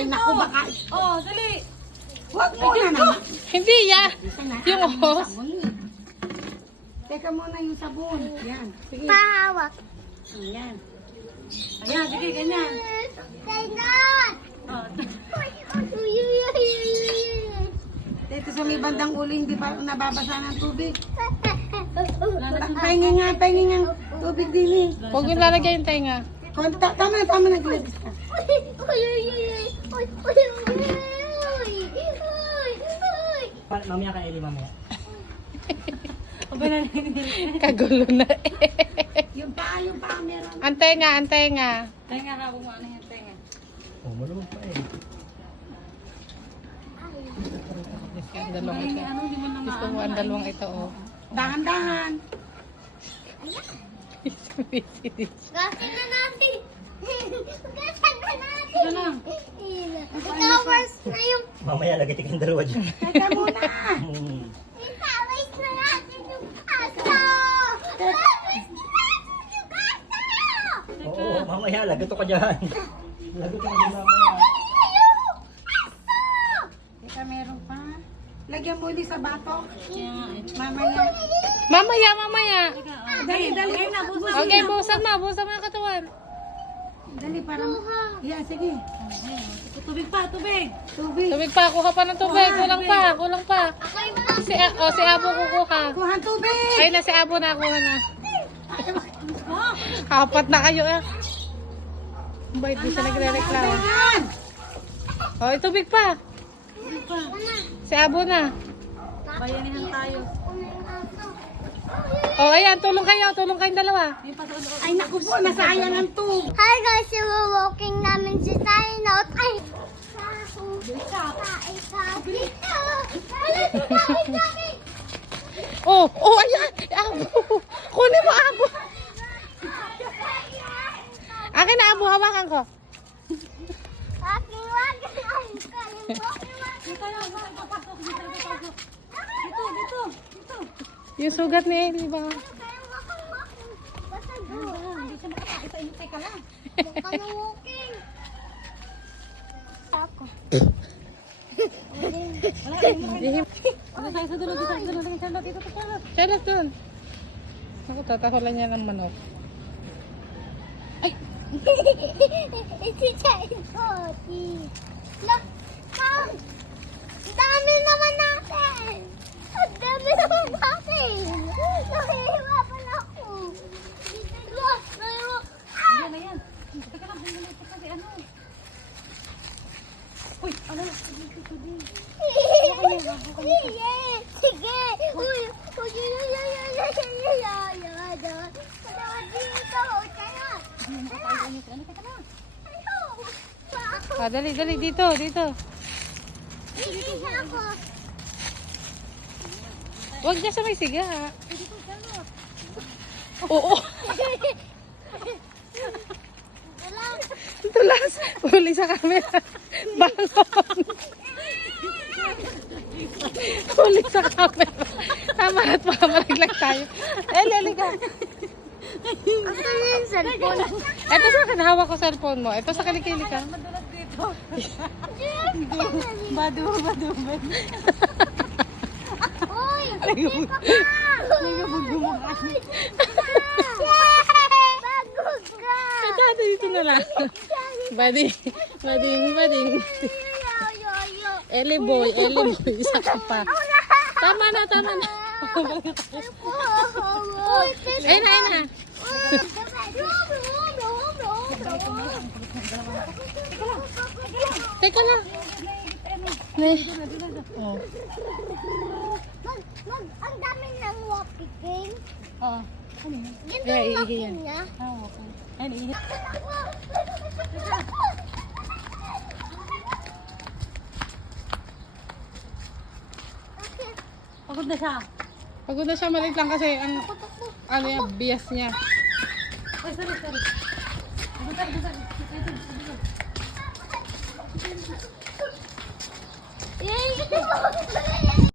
Ay, naku, baka. Oh, dali. Huwag muna naman. Hindi yan. Yung hose. Teka muna yung sabon. Yan. Sige. Pahawak. Yan. Ayan, sige, ganyan. Kailan? Oh. Dito sa may bandang ulo, hindi pa nababasa ng tubig. Lalas yung Pahingi nga ng tubig din eh. Huwag yung lalagay yung tenga. Tama, naglabis ka. Mamaya ka, Eli, mamaya. Kagulo na Yung paa meron. Ang tenga. tenga ka, kung ano yung tenga. Oh, maluwag pa eh. Ang dalawang ito. Ano, di mo na Gusto mo ang dalawang ito, oh. Dahan-dahan. Gasin na natin. Gasin na natin. Ito lang. Itawars na yung Mamaya, lagay tigil dalawa dyan. Teka muna. itawars na natin yung aso. Itawars na natin yung aso. Oo, mamaya, lagato ka dyan. Lagato ka dyan mamaya. Teka, meron pa. Lagyan mo ulit sa batok. Kaya nga, eh. Mamaya. Mamaya. Dali. Okay na, busa. Okay, busan mo yung katawan. Dali, parang. Yan, sige. Tubig pa, tubig. Tubig. Tubig pa, kuha pa ng tubig. Kulang pa. Ako yung mga Si Abo kukuha. Kuha ang tubig. Ay na, si Abo na, kuha na. Apat na kayo, eh. Bait, di siya nagre-reklamo. Yan. Oh, tubig pa. Si Abo na. Bayanihan tayo. Oh, ayan, tulong kayong dalawa. Yung pa sa ulo. Ay, naku po, nasayang ang tubig. Hi guys, we're walking namin sa Sinot. Ay! Oh, ayan. Abo. Kunin mo, Abo. Akin na, Abo, hawakan ko. Aking wagan ay kalimbo. Dito lang, dito. Yung sugat ni Eli ba? Hindi siya makakaisa, hintay ka lang. Walking. Ako. Ano tayo sa dulo, Charlotte, dito, Charlotte. Charlotte dun. Ako, tatahulan niya ng manok. Si Chaitoti. Look, come. Ang dami naman natin. Ang dami naman natin. Nahihiwa pala ako. Look, nahihiwa. Ah! Yan na yan. Teka lang, bumalik ka kasi ano. Uy, ano? Sige. Sige. Uy. Uy. Ano, teka lang. Dali, dito. Huwag niya sa may siga. Oo. Tulas. Huli sa camera. Bangon. Huli sa camera. Tama at mamaraglag tayo. Eli ka. Ito yung cellphone. Ito sa akin, hawak ko cellphone mo. Ito sa kilikili ka. Madulas dito. Badu. Uy! Teka pa! Nagabugumok ka. Bagog ka! Ito, dito na lang. Bading. Eli boy. Isa ka pa. Tama na. Ayun na. Teka lang. Oh. Ang dami ng walking game. Oo. Ganito Yeah, yung iihi walking yan. niya. Ayun, iinit. Pagod na siya. Pagod na siya, maliit lang kasi ang bias niya. Ay, sorry. Yay!